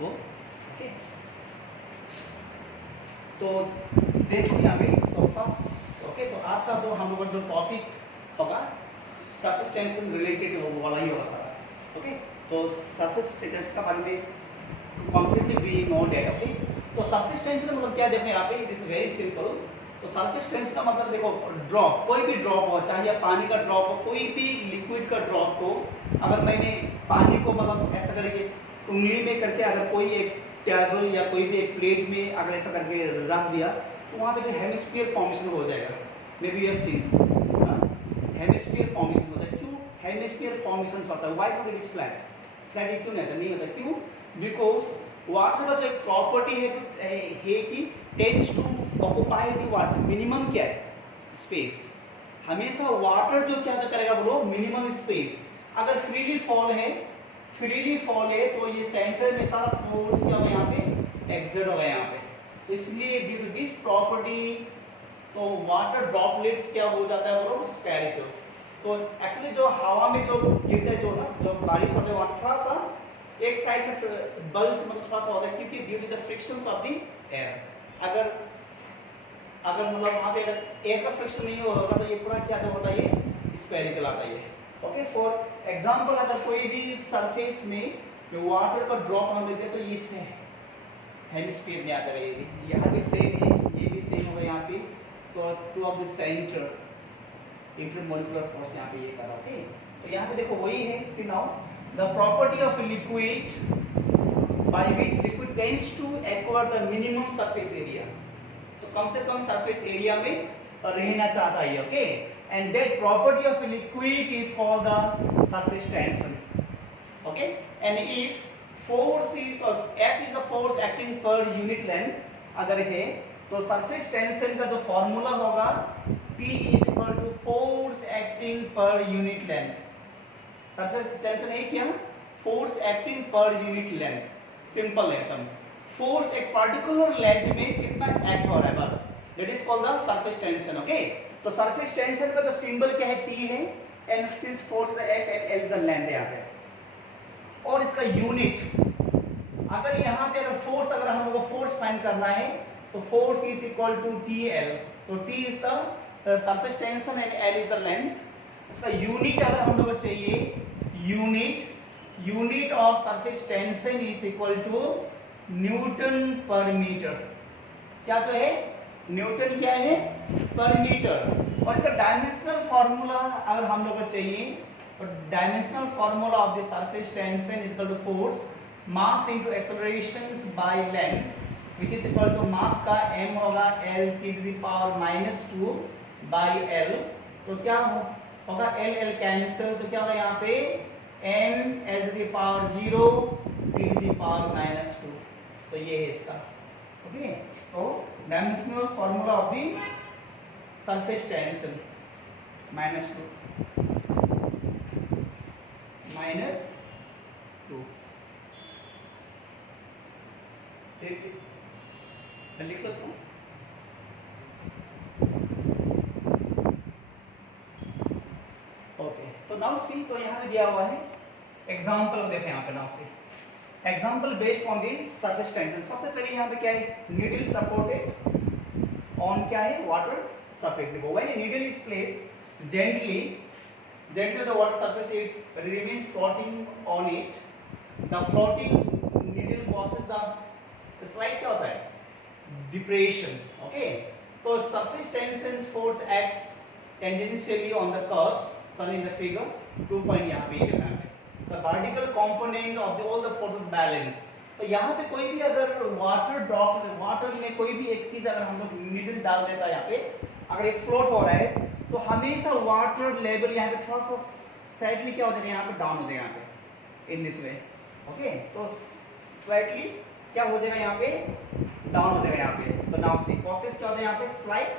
वो ओके। तो देखो यहाँ पे तो फर्स्ट ओके, तो आज का जो हम लोग जो टॉपिक होगा सरफेस टेंशन रिलेटेड वाला ही होगा सारा ओके। तो सरफेस टेंशन का बारे में completely we know that okay. तो सरफेस टेंशन मतलब क्या, देखो यहाँ पे इट इज वेरी सिंपल। तो सरफेस टेंशन का मतलब देखो ड्रॉप, कोई भी ड्रॉप हो, चाहे पानी का ड्रॉप हो, कोई भी लिक्विड का ड्रॉप हो, अगर मैंने पानी को मतलब ऐसा करके उंगली में करके अगर कोई एक टेबल या कोई भी एक प्लेट में अगर ऐसा करके रख दिया तो वहाँ पे जो हेमिस्फीयर फॉर्मेशन हो जाएगा। May be you have seen hemisphere formation होता है। क्यों हेमिस्फीयर फॉर्मेशन होता है? Why not it is flat? Flat क्यों नहीं होता? क्यों? बिकॉज वाटर का जो एक प्रॉपर्टी है कि tends to occupy the water. Minimum क्या है? स्पेस। हमेशा वाटर जो क्या जो करेगा बोलो, मिनिमम स्पेस। अगर फ्रीली फॉल है तो ये सेंटर में सारा फोर्स क्या होगा यहाँ पे एक्सर्ट होगा यहाँ पे। इसलिए ड्यू टू दिस प्रॉपर्टी तो वाटर ड्रॉपलेट्स क्या हो जाता है बोलो, स्फेरिकल। तो एक्चुअली जो हवा में जो गिरता है जो बारिश होता है वहाँ थोड़ा सा एक साइड में बल्ज मतलब थोड़ा सा होता है, क्योंकि due to the frictions of the air. अगर मतलब वहाँ पे अगर एयर का फ्रिक्शन नहीं होगा तो ये पूरा क्या जो होता है ये स्फेरिकल आता है। ओके, फॉर एग्जांपल अगर कोई भी सरफेस में जो वाटर का ड्रॉप हम लेते हैं तो ये से हेमिस्फीयर में आता है। यहाँ भी सेम है, ये भी सेम होगा यहाँ पे। तो two of the centre intermolecular force यहाँ पे ये कर रहा है। तो यहाँ पे देखो वही है। See now the property of liquid by which liquid tends to acquire the minimum surface area. तो कम से कम सरफेस एरिया में रहना चाहता है okay. And that property of a liquid is called the surface tension. Okay, and if force is or F is the force acting per unit length अगर है तो surface tension का जो फॉर्मूला होगा P is equal to force acting per unit length. surface tension है क्या? force acting per unit length. Simple है एकदम। फोर्स एक पर्टिकुलर लेंथ में कितना एक्ट हो रहा है बस, that is called the surface tension. Okay, तो सरफेस टेंशन का जो सिंबल क्या है? T है। And since force the F and L is the length यहाँ पे। और इसका यूनिट अगर यहाँ पे अगर फोर्स अगर हम लोग को फोर्स फाइंड करना है तो force is equal to TL। तो T is the surface tension and L is the length. इसका यूनिट अगर हम लोग को चाहिए, unit of surface tension is equal to newton per metre. क्या तो है? न्यूटन क्या है? पर मीटर। और इसका डायमेंशनल फार्मूला अगर हम लोग को चाहिए तो dimensional formula of the surface tension is equal to force mass into acceleration by length which is equal to mass का m होगा L T to the power -2 by L। तो क्या होगा? L कैंसिल, तो क्या होगा यहाँ पे n L to the power 0 T to the power -2। तो ये है इसका ओके। तो dimensional formula of the surface tension -2 लिख लो इसको। ओके, तो नाउ सी, तो यहाँ पे दिया हुआ है एग्जांपल देखें यहाँ पे। Now see example based on the surface tension. सबसे पहले यहाँ पे क्या है? नीडल सपोर्टेड ऑन क्या है? Water surface. देखो when a needle is placed gently the water surface it remains floating on it. The floating needle causes the slight क्या होता है? Depression. Okay, तो surface tension force acts tangentially on the curves shown in the figure 2 point यहाँ पे ये है। The vertical component of all the forces balance. तो यहाँ पे कोई भी अगर वाटर में कोई भी एक चीज अगर हम लोग नीडल डाल देता है यहाँ पे, अगर ये फ्लोट हो रहा है तो हमेशा वाटर लेवल यहाँ पे थोड़ा सा स्लाइटली क्या हो जाएगा? यहाँ पे डाउन हो जाएगा यहाँ पे इन दिस वे। ओके, तो स्लाइटली क्या हो जाएगा? यहाँ पे डाउन हो जाएगा यहाँ पे। तो नाउ सी प्रोसेस क्या होता है यहाँ पे? Slight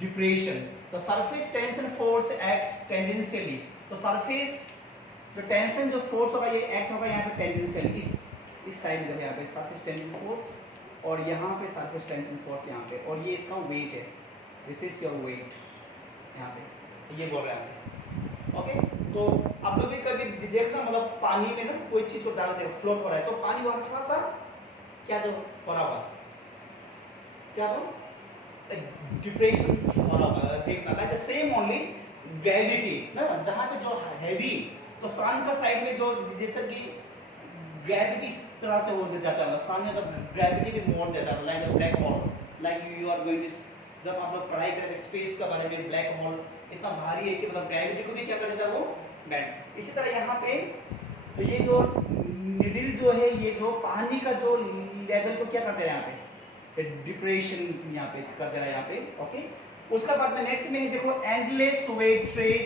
depression. तो surface tension force acts tangentially. तो सरफेस जो टेंशन जो फोर्स होगा ये एक्ट होगा यहाँ पे टेंजेंशियली, इस टाइप में यहाँ पे सरफेस टेंशन फोर्स और यहाँ पे सरफेस टेंशन फोर्स यहाँ पे, और ये इसका वेट है। दिस इज योर वेट यहाँ पे, ये बोल रहा है ओके। तो आप लोग भी कभी देखना, मतलब पानी में ना कोई चीज को डाल दे, फ्लोट हो रहा है, तो पानी वहां थोड़ा सा क्या जो हो रहा होगा, क्या जो डिप्रेशन हो रहा होगा, देखना। Like the same only gravity ना, जहां पे जो हैवी, तो सन का साइड में जो जैसे कि ग्रेविटी इस तरह से हो जाता है, सन में तो ग्रेविटी भी मोड़ देता है, like black hole, like you are going to, जब आप लोग पढ़ाई करेंगे स्पेस के बारे में, ब्लैक होल इतना भारी है कि मतलब ग्रेविटी को भी क्या कर देता है, वो बैंड। इसी तरह यहाँ पे तो ये जो निडिल जो है, ये जो पानी का जो लेवल को क्या कर दे रहा है यहाँ पे, डिप्रेशन यहाँ पे कर दे रहा है यहाँ पे, ओके। उसका बाद में नेक्स्ट में देखो, endless wet thread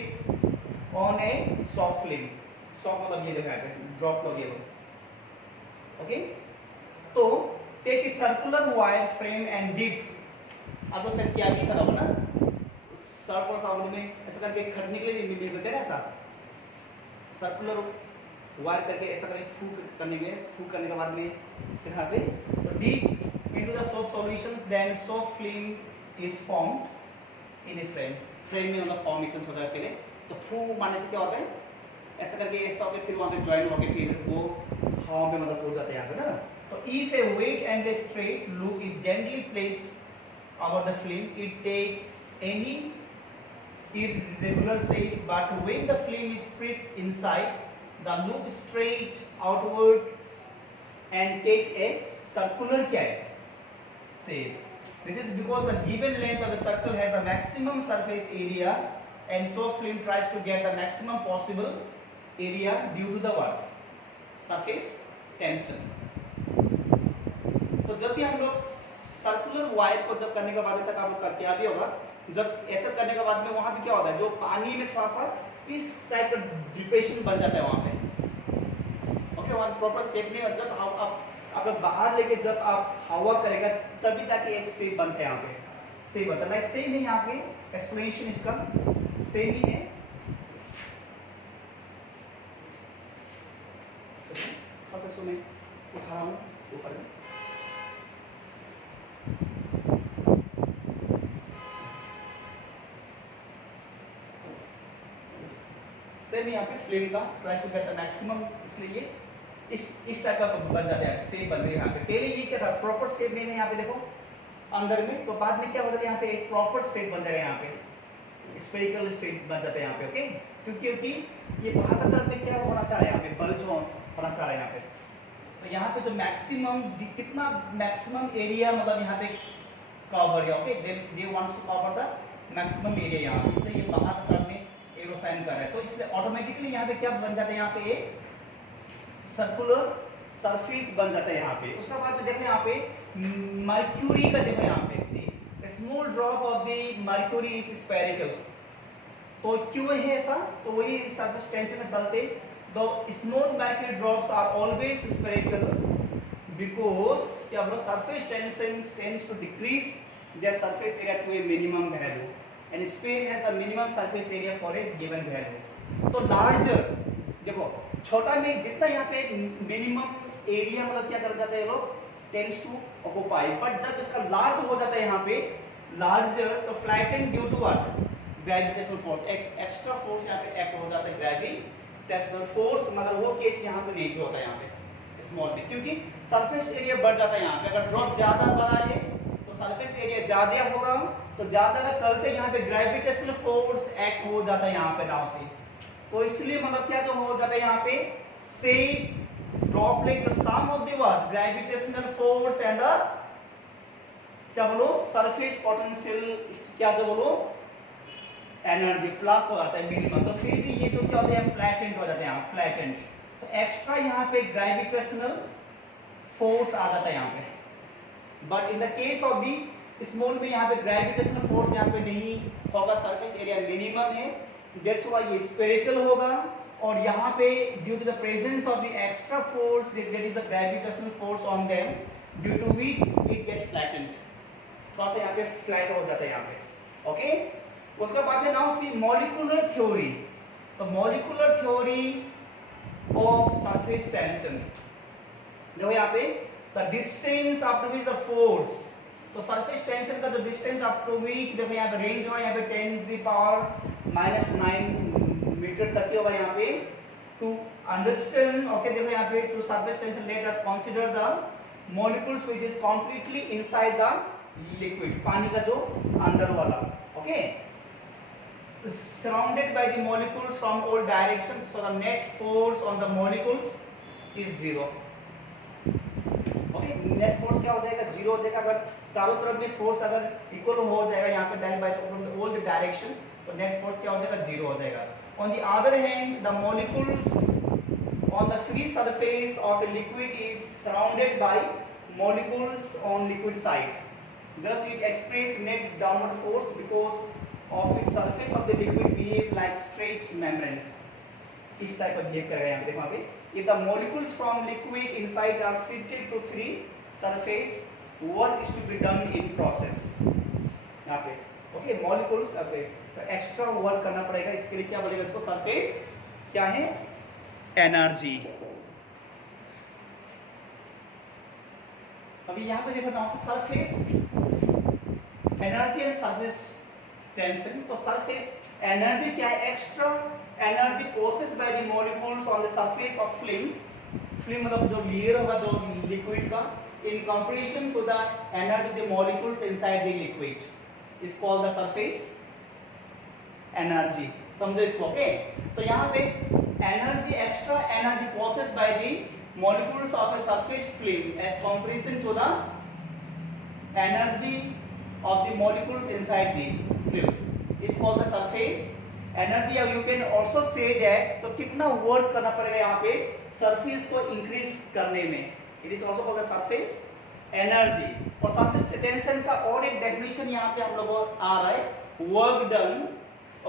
on a soft film, soft मतलब ये देखो यहाँ पे ड्रॉप लगे हो, ओके। तो take a circular wire frame and dip, आप लोग क्या भी सर ना, सर्प और साउंड में ऐसा करके खटने के लिए भी मिलते हैं ऐसा, सर्कुलर वायर करके ऐसा करके फूक करने के, फूक करने के बाद में फिर यहाँ पे तो deep into the soap solutions, then soap film is formed in a frame, frame में मतलब फॉर्मेशन होता है पहले, तो फू मारने से क्या होता है, ऐसा करके ऐसा होकर फिर वहाँ पे ज्वाइन होकर फिर वो हवा में मतलब हो जाता है यहाँ पे ना। तो if a wet and a straight loop is gently placed over the film, it takes any irregular shape, but when the film is pricked inside, the loop straight outward and takes a circular shape. This is because the given length of a circle has a maximum surface area, and so film tries to get the maximum possible area due to the what? Surface tension. तो जब भी हम लोग circular wire को जब करने के बाद ऐसा काम क्या भी होगा, जब ऐसा करने के बाद में वहां पे क्या होता है, जो पानी में थोड़ा सा इस टाइप का डिप्रेशन बन जाता है वहां पे, ओके। वहां प्रॉपर शेप नहीं, और जब आप बाहर लेके जब आप हवा करेगा तभी जाके एक शेप बनता है, यहाँ पे शेप बनता है। लाइक सेम है यहाँ पे एक्सप्लेनेशन इसका सेम ही है, थोड़ा सा इसको मैं उठा रहा हूँ ऊपर में, सेम यहाँ पे फ्लेम का try to get the maximum, इसलिए इस टाइप का बन जाता है, शेप बन रही है यहाँ पे। पहले ये क्या था, प्रॉपर शेप नहीं है यहाँ पे देखो अंदर में, तो बाद में क्या होता है यहाँ पे एक प्रॉपर शेप बन जाएगा, यहाँ पे स्फेरिकल शेप बन जाता है यहाँ पे, ओके। क्योंकि ये बाहर का तरफ में क्या होना चाह रहा है, यहाँ पे बल्ज होना चाह रहा है यहाँ पे, तो यहाँ पे जो मैक्सिमम कितना मैक्सिमम एरिया मतलब यहाँ पे कवर है, okay, they wants to cover the maximum area यहाँ पे, इसलिए ये बाहर का तरफ में एरो साइन कर रहा है, तो इसलिए ऑटोमेटिकली यहाँ पे क्या बन जाता है, यहाँ पे एक सर्कुलर सरफेस बन जाता है यहाँ पे। उसका बाद में देखो यहाँ पे मर्क्यूरी का, देखो यहाँ पे see small drop of the mercury is spherical, तो क्यों है ऐसा, तो वही सरफेस टेंशन में चलते, the small mercury drops are always spherical because क्या बोलो, surface tension tends to decrease their surface area to a minimum value, and sphere has the minimum surface area for a given value। तो larger देखो, छोटा में जितना यहाँ पे minimum area मतलब क्या कर जाता है लोग, टेंड्स टू ऑक्यूपाई, बट जब इसका लार्ज हो जाता है यहाँ पे लार्जर, तो flatten due to what, gravitational force, एक एक्स्ट्रा फोर्स यहाँ पे एक्ट हो जाता है, ग्रेविटेशनल फोर्स, मतलब वो केस यहाँ पे नहीं जो होता है यहाँ पे स्मॉल में, क्योंकि सरफेस एरिया बढ़ जाता है यहाँ पे, अगर ड्रॉप ज्यादा बड़ा है तो सरफेस एरिया ज्यादा होगा, तो ज्यादा का चलते यहाँ पे ग्रेविटेशनल फोर्स एक्ट हो जाता है यहाँ पे नाव से, तो इसलिए मतलब क्या जो हो जाता है यहाँ पे, say droplet the sum of the what, gravitational force and the क्या बोलो, सरफेस पोटेंशियल, क्या जो बोलो एनर्जी प्लस हो जाता है मिनिमम, तो फिर भी ये जो क्या होता है फ्लैटेंड हो जाते हैं यहाँ, फ्लैटेंड, तो एक्स्ट्रा यहाँ पे ग्रेविटेशनल फोर्स आ जाता है यहाँ पे, but in the case of the small में यहाँ पे ग्रेविटेशनल फोर्स यहाँ पे नहीं होगा, सरफेस एरिया मिनिमम है, दैट्स व्हाई ये स्फेरिकल होगा, और यहाँ पे due to the presence of the extra force that is the gravitational force on them, due to which it get flattened, थोड़ा सा यहाँ पे फ्लैट हो जाता है यहाँ पे, ओके। उसके बाद में नाउ सी मॉलिक्यूलर थ्योरी, तो molecular theory of surface tension, देखो यहाँ पे the distance up to which the force, तो सरफेस टेंशन का जो डिस्टेंस अप टू व्हिच, देखो यहाँ पे रेंज है यहाँ पे 10⁻⁹ मीटर मीटर तक ही होगा यहाँ पे। टू अंडरस्टैंड, ओके देखो यहाँ पे to surface tension let us consider the molecules which is completely inside the liquid, पानी का जो अंदर वाला, okay surrounded by the molecules from all directions, so the net force on the molecules is 0। Okay net force क्या हो जाएगा, 0 हो जाएगा। अगर चारों तरफ में फोर्स अगर इक्वल हो जाएगा यहाँ पे direct by all the direction, तो नेट फोर्स क्या हो जाएगा, 0 हो जाएगा। On the other hand the molecules on the free surface of a liquid is surrounded by molecules on liquid side, thus it expresses net downward force because of its surface of the liquid behave like straight membranes। इस type का behave करेगा यहाँ पे, देखो यहाँ पे if the molecules from liquid inside are shifted to free surface, work is to be done in process। यहाँ पे ओके मॉलिक्यूल्स अब तो एक्स्ट्रा वर्क करना पड़ेगा, इसके लिए क्या बोलेगा इसको, सरफेस क्या है, एनर्जी। अभी यहाँ पे देखो now say surface energy and surface tension. तो सरफेस एनर्जी क्या है, extra energy process by the molecules on the surface of film. Film मतलब जो लेयर होगा जो लिक्विड का, in comparison to the energy the molecules inside the liquid is called the surface energy. समझो इसको, okay तो यहाँ पे energy, extra energy process by the molecules of a surface film as comparison to the energy of the molecules inside the fluid is called the surface energy। अब you can also say that तो कितना work करना पड़ेगा यहाँ पे surface को increase करने में, it is also called the surface energy। और सरफेस टेंशन का और एक डेफिनेशन यहाँ पे हम लोगों को आ रहा है, work done,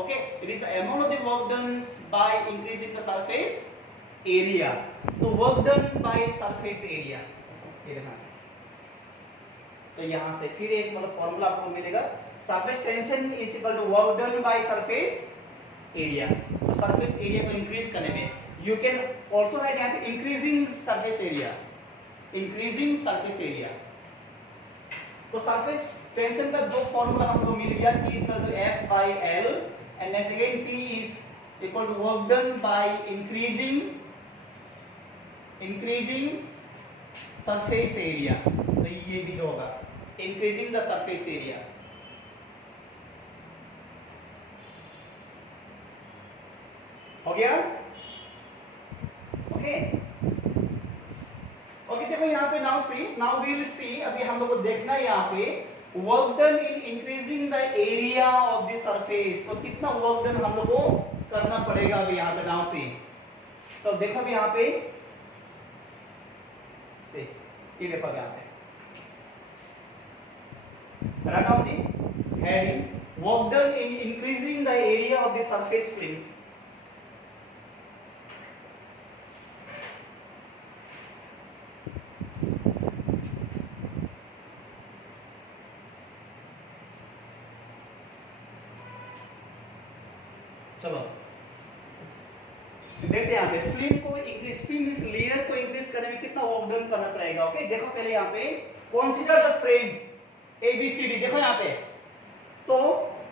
okay it is the amount of the work done by increasing the surface area। तो work done by surface area, ये देखना। तो यहाँ से फिर एक मतलब फॉर्मूला आपको मिलेगा, surface tension is equal to work done by surface area. तो सरफेस एरिया को इंक्रीज करने में यू कैन आल्सो राइट यहाँ पे increasing surface area, increasing surface area. तो सरफेस टेंशन का दो फॉर्मूला हमको मिल गया, T is equal to F by L and next again T is equal to work done by increasing surface area. तो ये भी जो होगा increasing the surface area। हो गया, ओके ओके देखो यहाँ पे नाउ वी विल सी, अभी हम लोग को देखना है यहाँ पे work done in increasing the area of the surface. तो कितना वर्क डन हम लोग को करना पड़ेगा अभी यहाँ पे नाउ सी। तो देखो अभी यहाँ पे ये देखो यहाँ पे write down the heading work done in increasing the area of the surface film। चलो देखते हैं यहाँ पे फिल्म को इंक्रीज, फिल्म इस लेयर को इंक्रीज करने में कितना वर्क डन करना पड़ेगा। ओके देखो पहले यहाँ पे कंसीडर द फ्रेम ABCD, देखो यहाँ पे तो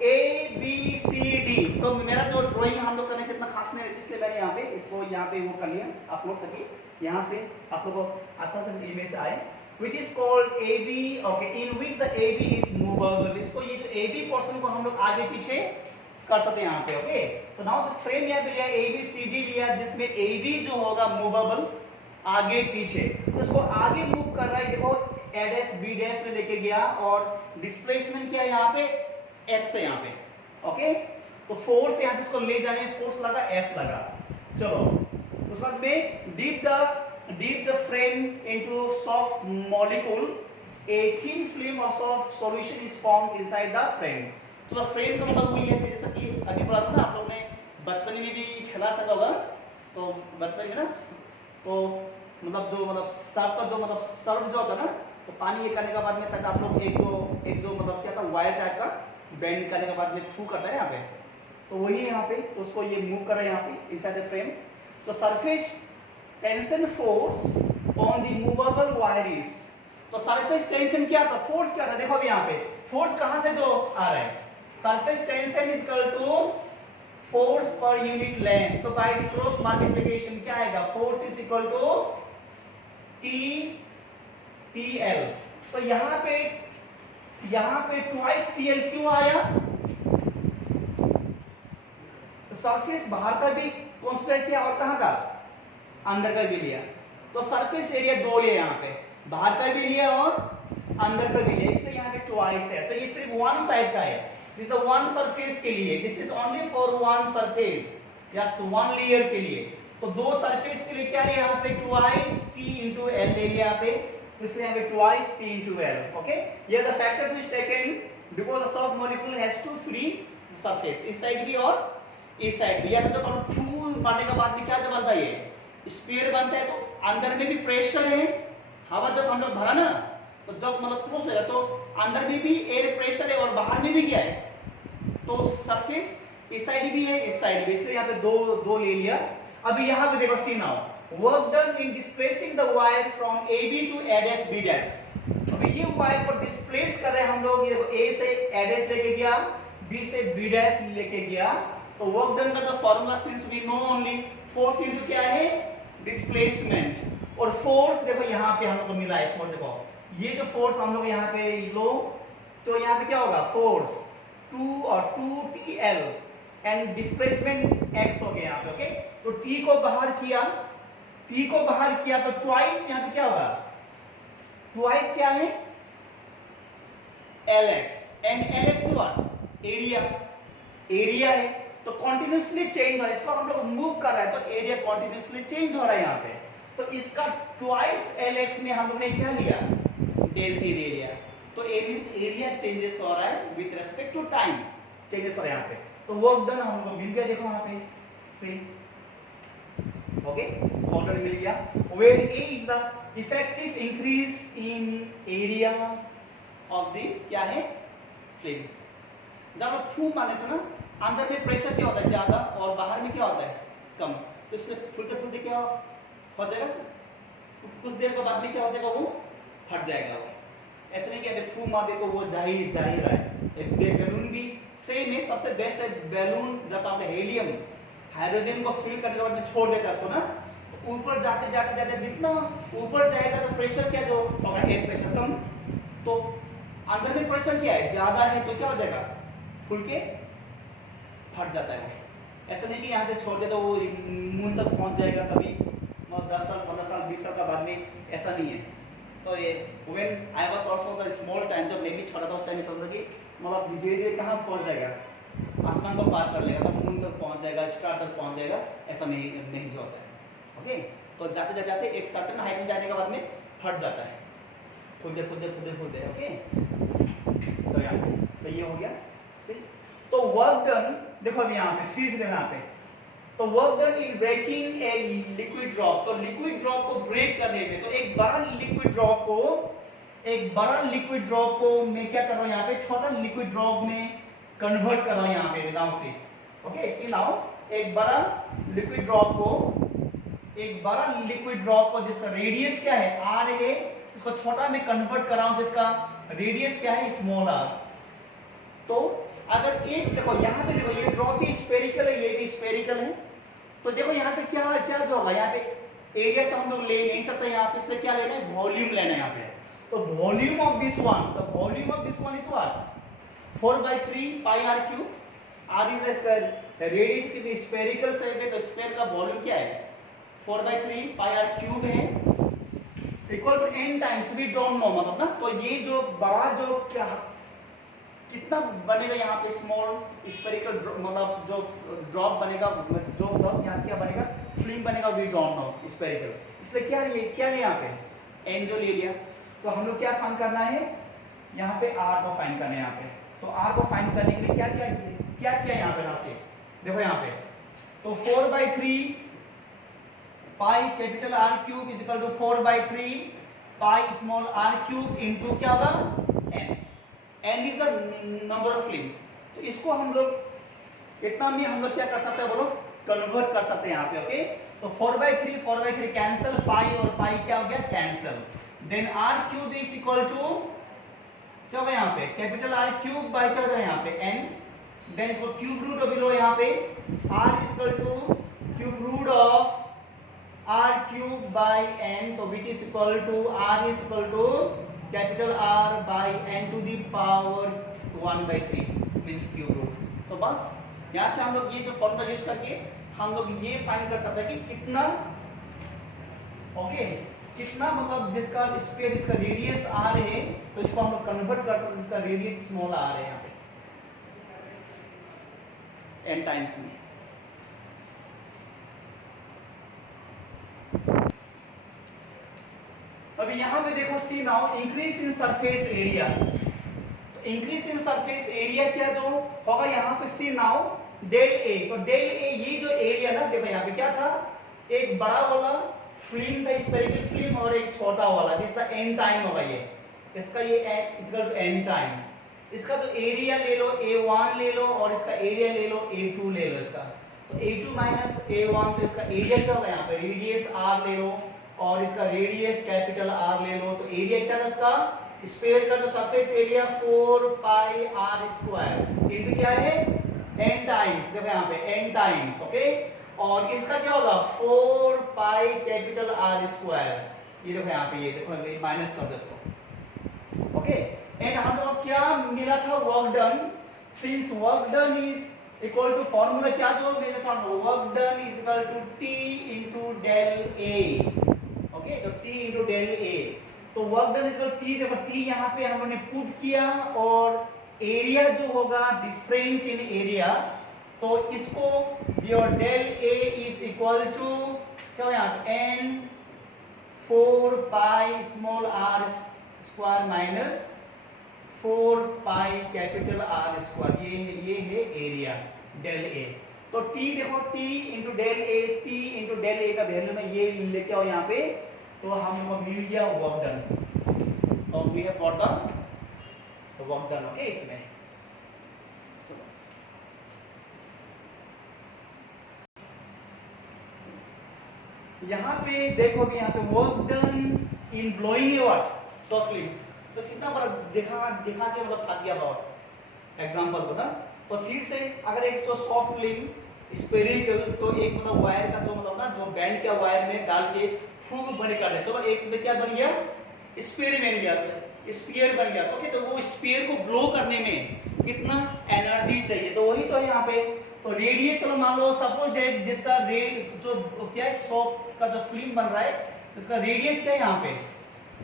ABCD। तो मेरा जो ड्राइंग हम लोग करने से इतना खास नहीं है, इसलिए मैंने यहाँ पे इसको यहाँ पे वो कर लिया आप लोग, ताकि यहाँ से आप लोगों को अच्छा से इमेज आए। which is called AB, okay, in which the AB is movable। इसको ये जो AB पोर्शन को हम लोग आगे पीछे कर सकते हैं यहाँ पे, ओके। तो नाउ से फ्रेम यहाँ पे लिया ABCD लिया, जिसमें AB जो होगा मूवेबल आगे पीछे, तो इसको आगे मूव कर रहा है, देखो A डैश B डैश में लेके गया और डिस्प्लेसमेंट क्या है यहाँ पे X है यहाँ पे, ओके। तो फोर्स यहाँ पे इसको ले जाने में फोर्स लगा F लगा। चलो उस बाद में dip the frame into soft molecule, a thin film of soft solution is formed inside the frame। तो फ्रेम का मतलब वही है जैसा कि अभी बोला था ना, आप लोग ने बचपन में भी खेला सका होगा। तो बचपन में ना तो मतलब जो मतलब सर्फ का जो मतलब सर्फ जो होता है ना, तो पानी ये करने के बाद में शायद आप लोग एक जो मतलब क्या था वायर टाइप का बेंड करने के बाद में फू करता है यहाँ पे, तो वही यहाँ पे, तो उसको ये मूव कर रहा है यहाँ पे इनसाइड द फ्रेम। तो surface tension force on the movable wire is, तो सरफेस टेंशन क्या था, फोर्स क्या था, देखो अभी यहाँ पे फोर्स कहां से जो आ रहा है, surface tension is equal to force per unit length, तो बाय द क्रॉस मल्टीप्लिकेशन क्या आएगा, force is equal to T L. तो यहाँ पे ट्वाइस टीएल क्यों आया, सरफेस बाहर का भी कंसीडर किया और कहाँ का, अंदर का भी लिया। तो सरफेस एरिया दो लिया, यहाँ पे बाहर का भी लिया और अंदर का भी लिया, इसलिए यहाँ पे ट्वाइस है। तो ये सिर्फ वन साइड का है, दिस इज वन सरफेस के लिए, this is only for one surface या वन लेयर के लिए। तो दो सरफेस के लिए क्या लिया यहाँ पे, ट्वाइस टी इंटू एल ले लिया यहाँ पे, तो इसलिए यहाँ पे twice T into L. Okay, ये the factor which taken because the soft molecule has two free surface, इस साइड भी और इस साइड भी। या तो जब हम फूल मारने के बाद में क्या जब बनता है, ये स्फीयर बनता है, तो अंदर में भी प्रेशर है, हवा जब हम लोग भरा ना, तो जब मतलब क्लोज होगा तो अंदर में भी एयर प्रेशर है और बाहर में भी क्या है, तो सरफेस इस साइड भी है इस साइड भी, इसलिए यहाँ पे दो ले लिया। अभी यहाँ पे देखो, see now work done in displacing the wire from AB to A' B'। अभी ये वायर को डिस्प्लेस कर रहे हैं हम लोग, ये देखो A से A' लेके गया, B से B' लेके गया। तो वर्क डन का जो formula since we know only force into क्या है, डिस्प्लेसमेंट। और फोर्स देखो यहाँ पे हम लोग को मिला है, फोर्स देखो ये जो फोर्स हम लोग यहाँ पे लो, तो यहाँ पे क्या होगा, फोर्स 2 और 2TL एंड डिस्प्लेसमेंट x हो गया यहाँ पे। ओके, तो t को बाहर किया तो ट्वाइस यहाँ पे क्या होगा, ट्वाइस क्या है, Lx and Lx what, area है। तो कॉन्टिन्यूसली चेंज हो रहा है, इसको हम लोग मूव कर रहा है तो एरिया कॉन्टिन्यूसली चेंज हो रहा है यहाँ पे। तो इसका ट्वाइस Lx में हम लोग ने क्या लिया, डेल टी ले लिया। तो एरिया चेंजेस हो रहा है with respect to time, changes हो रहा है यहाँ पे। तो वर्क डन हम लोग मिल गया, देखो यहाँ पे से ओके, ऑर्डर मिल गया। Where A is the effective increase in area of the क्या है, फ्लेम। जब फूम मारने से ना अंदर में प्रेशर क्या होता है ज्यादा और बाहर में क्या होता है कम, तो इसलिए फूलते फूलते क्या हो जाएगा, कुछ देर के बाद में क्या हो जाएगा, वो फट जाएगा। वो ऐसे नहीं कि अगर फूम मार दे तो वो जा ही रहा है। एक बैलून भी सेम है, सबसे बेस्ट है बैलून, जब आपने हेलियम हाइड्रोजन को फिल करने के बाद में छोड़ देता है उसको ना, तो ऊपर जाते जाते जितना ऊपर जाएगा तो प्रेशर क्या जो होगा, एयर प्रेशर कम, तो अंदर में प्रेशर क्या है ज्यादा है, तो क्या हो जाएगा, फूल के फट जाता है। ऐसा नहीं कि यहाँ से छोड़ दे तो वो मून तक पहुंच जाएगा कभी 10 साल 15 साल 20 साल का बाद में, ऐसा नहीं है। तो ये when I was also the small time, जब मैं भी छोटा था उस टाइम में सोचता कि मतलब धीरे धीरे कहाँ पहुंच जाएगा, आसमान को पार कर लेगा, तो मून तक पहुंच जाएगा, स्टार तक पहुंच जाएगा, ऐसा नहीं जो होता है। ओके, तो जाते जाते एक सर्टेन हाइट में जाने के बाद में फट जाता है, फूलते। ओके, तो यहाँ तो ये हो गया सही। तो वर्क डन देखो अभी यहाँ पे फिर से देखो यहाँ पे, तो work done in breaking a liquid drop, तो लिक्विड ड्रॉप को ब्रेक करने में, तो एक बड़ा लिक्विड ड्रॉप को मैं क्या कर रहा हूँ यहाँ पे, छोटा लिक्विड ड्रॉप में कन्वर्ट कर रहा हूँ यहाँ पे नाउ से। ओके, सी नाउ एक बड़ा लिक्विड ड्रॉप को जिसका रेडियस क्या है r है, इसको छोटा में कन्वर्ट कर रहा हूँ जिसका रेडियस क्या है, स्मॉल r। तो अगर एक देखो यहाँ पे देखो, ये ड्रॉप भी स्फेरिकल है, ये भी स्फेरिकल है, तो देखो यहाँ पे क्या जो होगा, यहाँ पे एरिया तो हम लोग ले नहीं सकते यहाँ पे, इसलिए क्या लेना है, वॉल्यूम लेना है यहाँ पे। तो volume of this one is what, 4/3 pi r cube, r is इसका रेडियस कितनी स्फेरिकल शेप है, तो स्फीयर का वॉल्यूम क्या है 4/3 pi r क्यूब है, equal to n times we don't know, मतलब ना, तो ये जो बड़ा जो क्या कितना बनेगा यहाँ पे, स्मॉल स्फेरिकल मतलब जो ड्रॉप बनेगा, जो यहाँ क्या बनेगा, फिल्म बनेगा, वी डोंट नो स्फेरिकल, इसलिए क्या है यहाँ पे n जो ले लिया। तो हम लोग क्या फाइंड करना है, यहाँ पे r को फाइंड करना है यहाँ पे। तो r को फाइंड करने के लिए क्या किया यहाँ पे ना से देखो यहाँ पे, तो 4/3 pi capital R cube is equal to 4/3 pi small r cube into क्या होगा n, n is the number of film. तो इसको हम लोग इतना में हम लोग क्या कर सकते हैं बोलो, कन्वर्ट कर सकते हैं यहाँ पे। ओके, तो 4/3 कैंसिल, पाई और पाई क्या हो गया cancel, then r cube is equal to क्या होगा यहाँ पे, कैपिटल R क्यूब बाय क्या होगा यहाँ पे n, देन इसको क्यूब रूट ऑफ बिलो यहाँ पे r is equal to cube root of r cube by n, तो which is equal to r is equal to capital R by n to the power 1/3 means cube root. तो बस यहाँ से हम लोग ये जो फॉर्मूला यूज करके हम लोग ये फाइंड कर सकते हैं कि कितना कितना मतलब जिसका स्फीयर इसका रेडियस r है, तो इसको हम लोग कन्वर्ट कर सकते हैं, इसका रेडियस स्मॉल r है यहाँ पे n टाइम्स में। अभी यहाँ पे देखो see now increase in surface area, तो इंक्रीज इन सरफेस एरिया क्या जो होगा यहाँ पे सी नाउ डेल ए, तो डेल ए ये जो एरिया ना देखो यहाँ पे क्या था, एक बड़ा वाला फिल्म था स्फेरिकल फिल्म और एक छोटा वाला जिसका n टाइम होगा, ये इसका ये इक्वल टू n टाइम्स, इसका जो एरिया ले लो a1 ले लो और इसका एरिया ले लो a2 ले लो इसका, तो a2 माइनस a1, तो इसका एरिया क्या होगा यहाँ पे रेडियस r ले लो और इसका रेडियस कैपिटल R ले लो, तो एरिया क्या था इसका स्फीयर का जो सरफेस एरिया 4 पाई r स्क्वायर इनटू क्या है n टाइम्स, देखो यहाँ पे n टाइम्स, ओके, और इसका क्या होगा 4 पाई कैपिटल R स्क्वायर, ये देखो यहाँ पे, ये देखो माइनस कर दो इसको, ओके। एंड हम लोग क्या मिला था work done, since work done is equal to formula क्या जो मिला था work done is equal to T into del A, okay, तो T इनटू डेल A, तो work done is equal T, देखो T यहाँ पे हम लोगों ने पुट किया और एरिया जो होगा डिफरेंस इन एरिया, तो इसको your del A is equal to क्या होगा n 4 pi small r square minus 4 pi capital R square, ये है एरिया डेल A। तो T देखो T into del A, T into del A का value में ये लेके आओ यहाँ पे, तो हम लोग मिल गया वर्क डन, तो we have got the work done, okay. इसमें चलो यहाँ पे देखो कि यहाँ पे work done in blowing a what softly, तो कितना बड़ा दिखा के मतलब थक गया बहुत एग्जांपल को ना, तो फिर से अगर एक तो सॉफ्ट लिंक स्पेरिकल, तो एक मतलब वायर का जो मतलब ना जो बैंड के वायर में डाल के फूग बने काटे, चलो एक में क्या बन गया स्फीयर बन गया, स्फीयर बन गया, ओके। तो वो स्फीयर को ब्लो करने में कितना एनर्जी चाहिए, तो वही तो है यहाँ पे, तो रेडियस चलो मान लो सपोज डेट जिसका जो क्या है सॉफ्ट का जो फिल्म बन रहा है इसका रेडियस क्या है यहाँ पे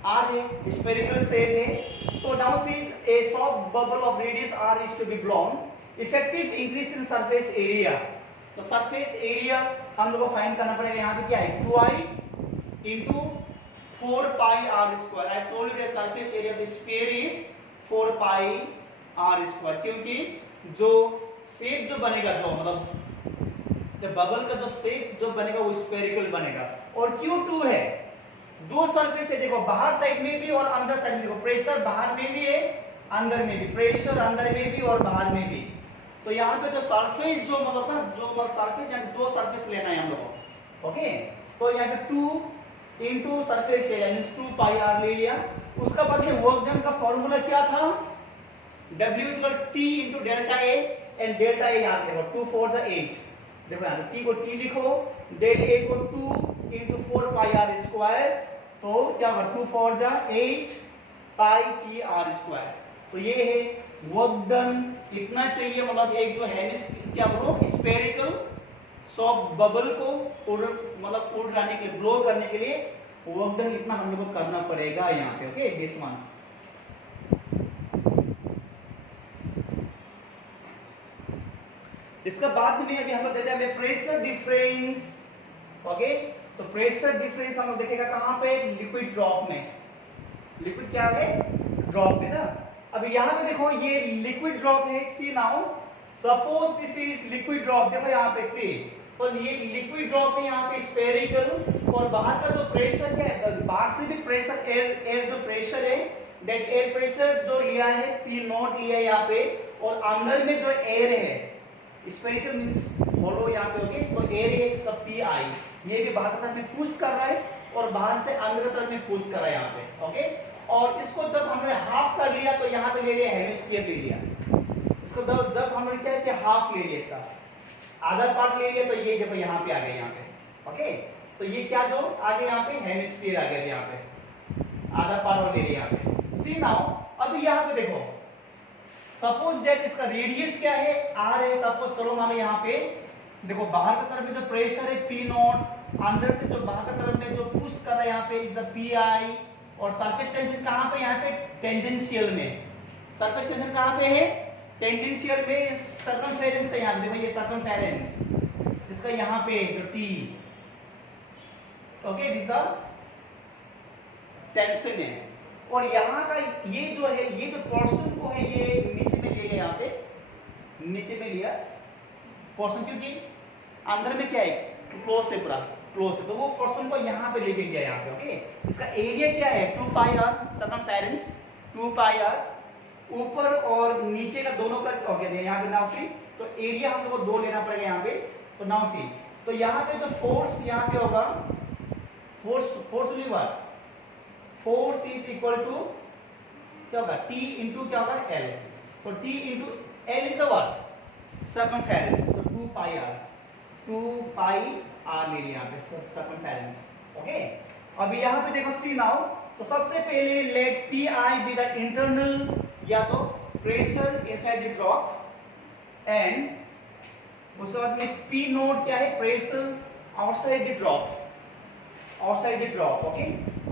r है, स्फेरिकल शेप है, तो now see a soft bubble of radius r is to be blown, effective increase in surface area, तो सरफेस एरिया हम लोग को फाइंड करना पड़ेगा, यहाँ पे क्या है twice into 4 pi r square, I told you that surface area of the sphere is 4 pi r square, क्योंकि जो शेप जो बनेगा जो मतलब जब बबल का जो शेप जो बनेगा वो स्फेरिकल बनेगा, और Q2 है, दो सरफेस है देखो बाहर साइड में भी और अंदर साइड में, देखो प्रेशर बाहर में भी है अंदर में भी, प्रेशर अंदर में भी और बाहर में भी, तो यहाँ पे जो सरफेस जो मतलब ना जो सरफेस यानी दो सरफेस लेना है हम लोगों को, ओके। तो यहाँ पे 2 इनटू सरफेस एरिया मींस 2 पाई r ले लिया, उसका बाद में वर्क डन का फॉर्मूला क्या था W is equal T into delta A, and delta A यहाँ देखो 2 4 जा 8, देखो यहाँ T को T लिखो, डेल A को 2 इनटू 4 पाई r स्क्वायर, तो क्या होगा 2 4 जा 8 पाई T r स्क्वायर, तो ये है वर्क डन इतना चाहिए, मतलब एक जो है क्या बोलो स्फेरिकल सॉफ्ट बबल को मतलब उड़ाने के लिए ब्लो करने के लिए वर्क डन इतना हम लोग को करना पड़ेगा यहाँ पे, ओके दिस वन। इसका बाद में अभी हम लोग देखते हैं प्रेशर डिफरेंस, ओके। तो प्रेशर डिफरेंस हम लोग देखेगा कहां पे लिक्विड ड्रॉप में, लिक्विड क्या है ड्रॉप में ना। अब यहाँ पे देखो ये लिक्विड ड्रॉप है, see now suppose this is liquid drop, देखो यहाँ पे सी, तो ये लिक्विड ड्रॉप है यहाँ पे स्फेरिकल, और बाहर का जो प्रेशर क्या है, बाहर से भी प्रेशर एयर जो प्रेशर है दैट एयर प्रेशर जो लिया है P नॉट लिया है यहाँ पे, और अंदर में जो एयर है स्फेरिकल मींस होलो यहाँ पे, ओके, तो एयर है इसका PI, ये भी बाहर की तरफ में पुश कर रहा है और बाहर से अंदर की तरफ में पुश कर रहा है यहाँ पे, ओके। और इसको जब हमने हाफ कर लिया तो यहाँ पे ले लिया हेमिस्फीयर ले लिया, इसको जब हमने क्या है कि हाफ ले लिया, इसका आधा पार्ट ले लिया, तो ये देखो यहाँ पे आ गया, यहाँ पे ओके। तो ये क्या जो आगे यहाँ पे हेमिस्फीयर आ गया, यहाँ पे आधा पार्ट और ले लिया यहाँ पे। सी नाउ अभी यहाँ पे देखो, सपोज दैट इसका रेडियस क्या है, आर है सपोज। चलो मानो यहाँ पे देखो बाहर की तरफ में जो प्रेशर है पी नॉट, अंदर से जो बाहर की तरफ में जो पुश कर रहा है यहाँ पे इज द पी आई, और सरफेस टेंशन कहाँ पे, यहाँ पे टेंजेंशियल में। सरफेस टेंशन कहाँ पे है, टेंजेंशियल में। सर्कमफेरेंस है यहाँ पे, देखो ये सर्कमफेरेंस इसका यहाँ पे जो T, okay this the tension है। और यहाँ का ये जो है, ये जो पोर्शन को है ये नीचे में ले लिया, यहाँ पे नीचे में लिया पोर्शन, क्योंकि अंदर में क्या है क्लोज है, पूरा क्लोज है, तो वो पोर्शन को यहाँ पे लेके गया, यहाँ पे ओके। इसका एरिया क्या है 2 pi are, circumference 2 pi are, ऊपर और नीचे का दोनों का हो गया यहाँ पे। नाउ सी, तो एरिया हम लोग को 2 लेना पड़ेगा यहाँ पे। तो नाउ सी, तो यहाँ पे जो फोर्स यहाँ पे होगा, force will be force is equal to क्या होगा, T इंटू क्या होगा L। तो T into L is the what, circumference. तो 2 पाई आर, 2 पाई आर ले लिया यहाँ पे सर्कमफेरेंस ओके। अभी यहाँ पे देखो सी नाउ, तो सबसे पहले let P I be the internal, या तो pressure inside the drop, and उसके बाद में पी नोट क्या है, pressure outside the drop, outside the drop okay.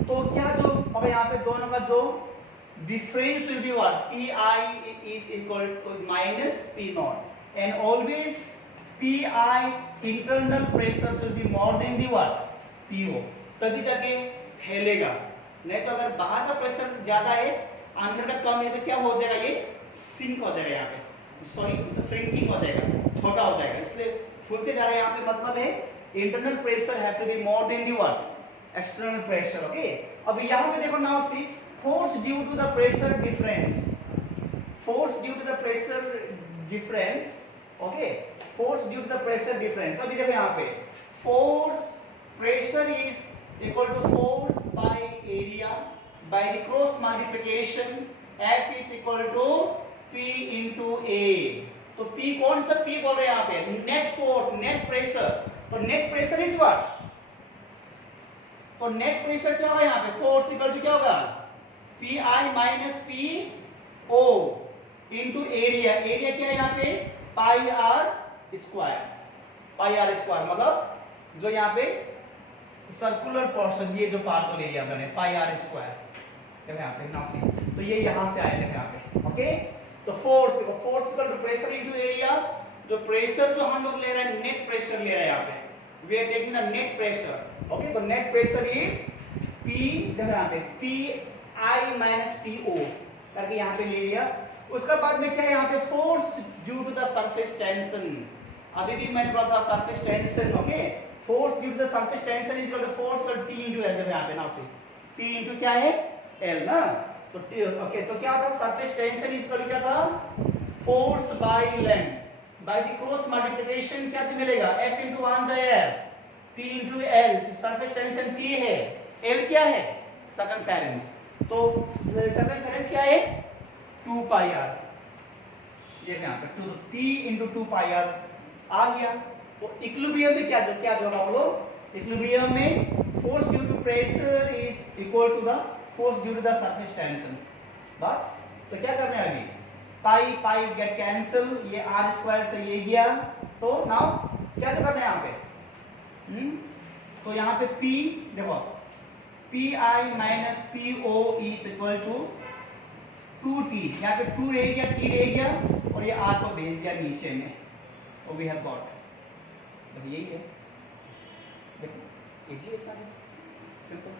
तो क्या जो अब यहाँ पे दोनों का जो difference will be what, P I is equal to minus P naught, and always P I internal pressure will be more than the what, P O, तभी जाके फैलेगा। नहीं तो अगर बाहर का प्रेशर ज्यादा है अंदर का कम है तो क्या हो जाएगा, ये सिंक हो जाएगा, यहाँ पे सॉरी श्रिंकिंग हो जाएगा, छोटा हो जाएगा, इसलिए फूलते जा रहा है। यहाँ पे मतलब है internal pressure have to be more than the what, external pressure okay. अब यहाँ पे देखो now see, force due to the pressure difference, force due to the pressure difference okay, force due to the pressure difference. अभी देखो यहाँ पे force pressure is equal to force by area by the cross multiplication, F is equal to P into A। तो P कौन सा P बोल रहे हैं यहाँ पे, नेट फोर्स, नेट प्रेशर। तो नेट प्रेशर इज व्हाट, तो नेट प्रेशर क्या होगा यहाँ पे, फोर्स इक्वल टू क्या होगा, P I minus P O into area. Area क्या है यहाँ पे, pi r square, pi r square मतलब जो यहाँ पे सर्कुलर पोर्शन, ये जो पार्ट को ले लिया मैंने, पाई आर स्क्वायर देखो यहाँ पे नाउ, तो ये यहाँ से आया देखो यहाँ पे ओके। तो फोर्स देखो, force equal to pressure into area. जो प्रेशर जो हम लोग ले रहे हैं, नेट प्रेशर ले रहे हैं यहाँ पे, we are taking the net pressure okay। तो net pressure is P, देखो यहाँ पे P I minus P O करके यहाँ पे ले लिया। उसका बाद में क्या है यहाँ पे, force due to the surface tension. अभी भी मैंने बोला था surface tension okay, force due to the surface tension is equal to force equal T into L। देखो यहाँ पे नाउ से T into क्या है L ना, तो T ओके। तो क्या था, surface tension is equal to क्या था, force by length by the cross multiplication, क्या मिलेगा, F into 1 जाए F, T into L, surface tension T है, L क्या है, सर्कमफेरेंस। तो सर्कमफेरेंस क्या है 2 पाई आर, ये यहाँ पे 2 T into 2 पाई आर आ गया। तो इक्विलिब्रियम में क्या जो बोलो, इक्विलिब्रियम में force due to pressure is equal to the force due to the surface tension. बस तो क्या करना है अभी, पाई पाई गेट कैंसिल, ये आर स्क्वायर से ये गया। तो नाउ क्या करना है यहाँ पे, तो यहाँ पे P देखो, P I minus P O is equal to 2T, यहाँ पे 2 रह गया, T रह गया, और ये R को भेज दिया नीचे में, तो वी हैव गॉट, तो यही है देखो, इजी है, सिंपल।